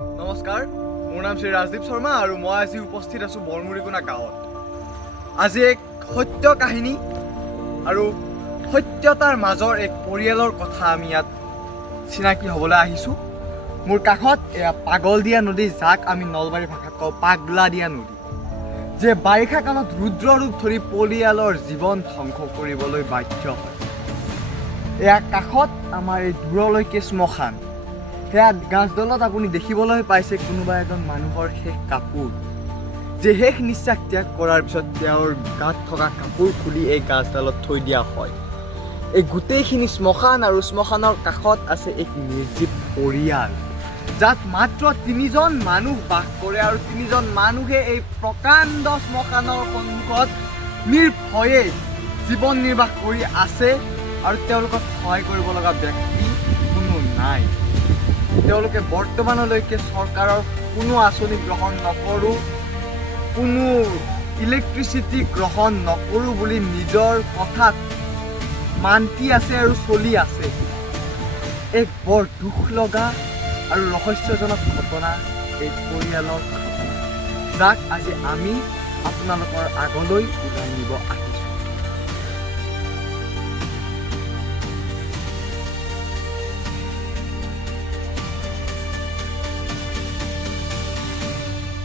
নমস্কাৰ, মোৰ নাম শ্ৰী ৰাজদীপ শৰ্মা আৰু মই আজি উপস্থিত আছোঁ বৰমুৰিকুনা গাঁৱত। আজি এক সত্য কাহিনী আৰু সত্যতাৰ মাজৰ এক পৰিয়ালৰ কথা আমি ইয়াত চিনাকি হ'বলৈ আহিছোঁ। মোৰ কাষত এয়া পাগল দিয়া নদী, যাক আমি নলবাৰী ভাষাত কওঁ পাগলা দিয়া নদী, যে বাৰিষা কালত ৰুদ্ৰ ৰূপ ধৰি পৰিয়ালৰ জীৱন ধ্বংস কৰিবলৈ বাধ্য হয়। এয়া কাষত আমাৰ এই দূৰলৈকে শ্মশান। সেয়া গাছডালত আপুনি দেখিবলৈ পাইছে কোনোবা এজন মানুহৰ শেষ কাপোৰ, যে শেষ নিশ্বাস ত্যাগ কৰাৰ পিছত তেওঁৰ গাত থকা কাপোৰ খুলি এই গাছডালত থৈ দিয়া হয়। এই গোটেইখিনি শ্মশান আৰু শ্মশানৰ কাষত আছে এক নিৰ্জীৱ পৰিয়াল, যাত মাত্ৰ 3জন মানুহ বাস কৰে আৰু 3জন মানুহে এই প্ৰকাণ্ড শ্মশানৰ সন্মুখত নিৰ্ভয়ে জীৱন নিৰ্বাহ কৰি আছে আৰু তেওঁলোকক সহায় কৰিব লগা ব্যক্তি কোনো নাই। তেওঁলোকে বৰ্তমানলৈকে চৰকাৰৰ কোনো আঁচনি গ্ৰহণ নকৰোঁ, কোনো ইলেক্ট্ৰিচিটি গ্ৰহণ নকৰোঁ বুলি নিজৰ কথাত মান্তি আছে আৰু চলি আছে। এক বৰ দুখ লগা আৰু ৰহস্যজনক ঘটনা এই পৰিয়ালৰ, যাক আজি আমি আপোনালোকৰ আগলৈ ওলাই নিব আহিছোঁ।